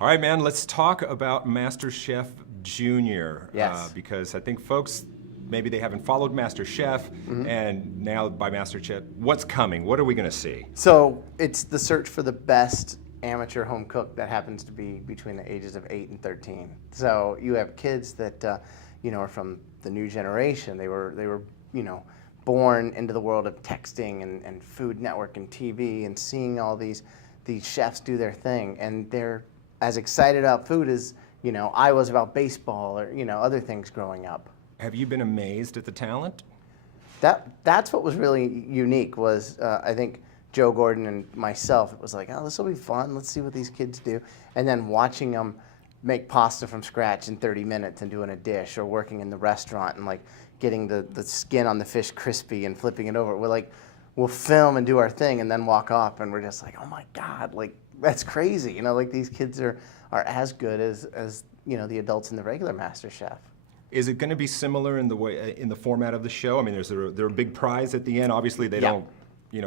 All right, man, let's talk about MasterChef Junior. Yes. Because I think folks, maybe they haven't followed MasterChef, and now by MasterChef, what's coming? What are we going to see? So it's the search for the best amateur home cook that happens to be between the ages of 8 and 13. So you have kids that are from the new generation. They were born into the world of texting and Food Network and TV and seeing all these chefs do their thing, and they're as excited about food as I was about baseball or other things growing up. Have you been amazed at the talent? That's what was really unique was I think Joe Gordon and myself, it was like, oh, this will be fun. Let's see what these kids do. And then watching them make pasta from scratch in 30 minutes and doing a dish, or working in the restaurant and like getting the skin on the fish crispy and flipping it over. We'll film and do our thing and then walk off, and we're just like, oh my God, like that's crazy. Like these kids are as good as the adults in the regular MasterChef. Is it going to be similar in the format of the show? I mean, there a big prize at the end. Obviously, they don't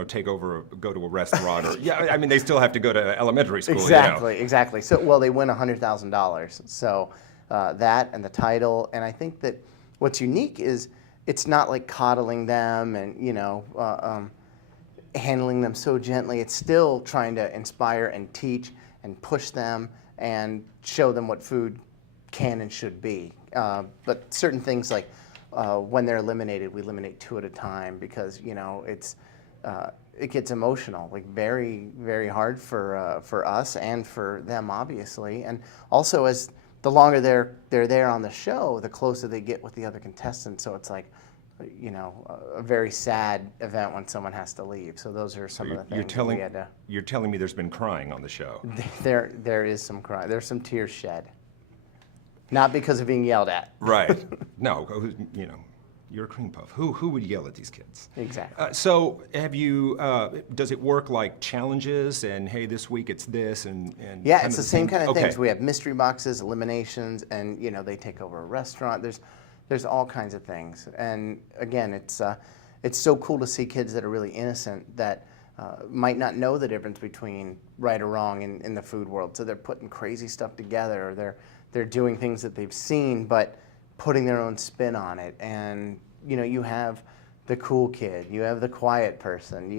take over, go to a restaurant, or I mean, they still have to go to elementary school. Exactly. So, they win $100,000. So that and the title, and I think that what's unique is it's not like coddling them and handling them so gently. It's still trying to inspire and teach and push them and show them what food can and should be. But certain things like when they're eliminated, we eliminate 2 at a time because it gets emotional, like very, very hard for us and for them, obviously. And also, as the longer they're there on the show, the closer they get with the other contestants. So it's like, a very sad event when someone has to leave. So those are some of the things we had to. You're telling me there's been crying on the show. There is some crying. There's some tears shed. Not because of being yelled at. Right. No, you're a cream puff. Who would yell at these kids? Exactly. So have you, does it work like challenges and, hey, this week it's this and yeah, it's the same kind of okay. things. We have mystery boxes, eliminations, and they take over a restaurant. There's all kinds of things. And again, it's so cool to see kids that are really innocent that might not know the difference between right or wrong in the food world. So they're putting crazy stuff together, or they're doing things that they've seen, but putting their own spin on it. And you have the cool kid, you have the quiet person.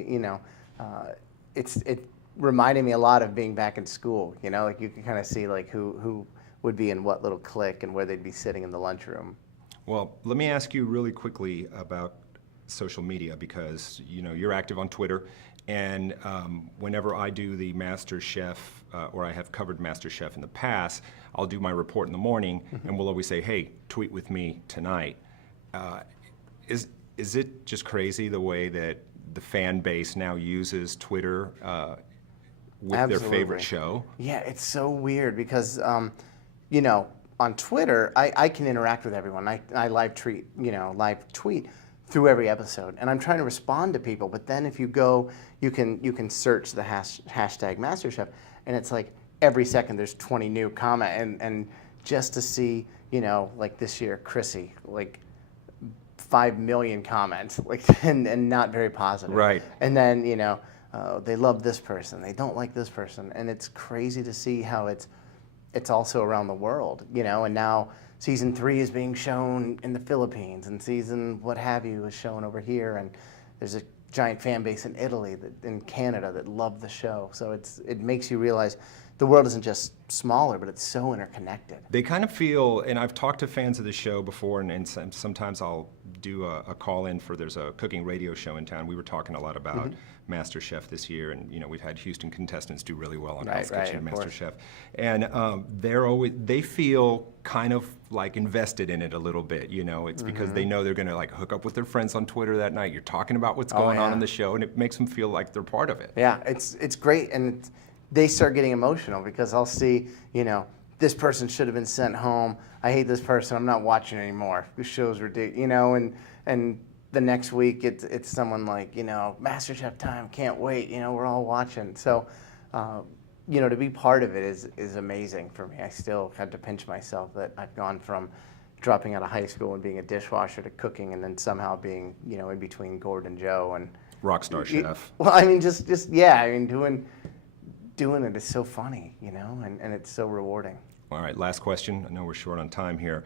It reminded me a lot of being back in school. Like you can kind of see like who would be in what little clique and where they'd be sitting in the lunchroom. Well, let me ask you really quickly about social media, because you're active on Twitter, and whenever I do the MasterChef, or I have covered MasterChef in the past, I'll do my report in the morning, and we'll always say, hey, tweet with me tonight. Is it just crazy the way that the fan base now uses Twitter with Absolutely. their favorite show? Yeah, it's so weird because, on Twitter, I can interact with everyone. I live tweet through every episode, and I'm trying to respond to people. But then if you go, you can search the hashtag MasterChef, and it's like every second there's 20 new comment, and just to see, like this year, Chrissy, like 5 million comments, like and not very positive. Right. And then they love this person, they don't like this person, and it's crazy to see how it's also around the world, and now season 3 is being shown in the Philippines, and season what have you is shown over here, and there's a giant fan base in Italy, in Canada, that love the show. So it makes you realize the world isn't just smaller, but it's so interconnected. They kind of feel, and I've talked to fans of the show before, and sometimes I'll do a call-in for, there's a cooking radio show in town. We were talking a lot about MasterChef this year, and we've had Houston contestants do really well on Hell's Kitchen and MasterChef. And they feel kind of like invested in it a little bit, it's because they know they're gonna like hook up with their friends on Twitter that night. You're talking about what's going on in the show, and it makes them feel like they're part of it. Yeah, it's great, and they start getting emotional because I'll see, this person should have been sent home. I hate this person. I'm not watching anymore. This show's ridiculous, and the next week it's someone like, MasterChef time, can't wait. We're all watching. So, to be part of it is amazing for me. I still had to pinch myself that I've gone from dropping out of high school and being a dishwasher to cooking, and then somehow being, in between Gord and Joe and Rockstar chef. Well, I mean, just doing doing it is so funny, you know, and it's so rewarding. All right, last question. I know we're short on time here.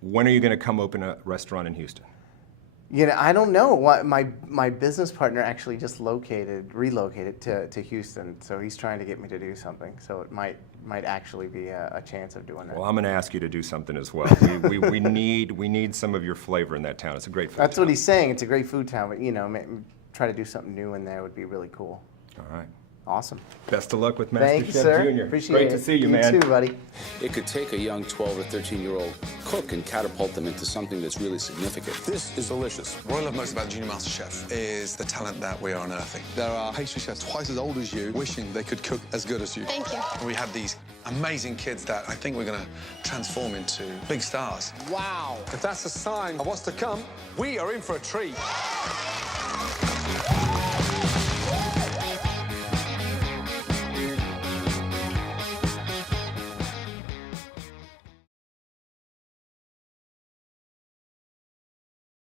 When are you going to come open a restaurant in Houston? You know, I don't know. My business partner actually just relocated to Houston, so he's trying to get me to do something. So it might actually be a chance of doing that. Well, I'm going to ask you to do something as well. We need some of your flavor in that town. It's a great food That's town. what he's saying. It's a great food town, but you know, try to do something new in there would be really cool. All right. Awesome. Best of luck with Thank you, MasterChef sir. Junior. Appreciate Great it. to see you, man. You too, buddy. It could take a young 12 or 13-year-old cook and catapult them into something that's really significant. This is delicious. What I love most about Junior MasterChef is the talent that we are unearthing. There are pastry chefs twice as old as you wishing they could cook as good as you. Thank you. And we have these amazing kids that I think we're going to transform into big stars. Wow. If that's a sign of what's to come, we are in for a treat.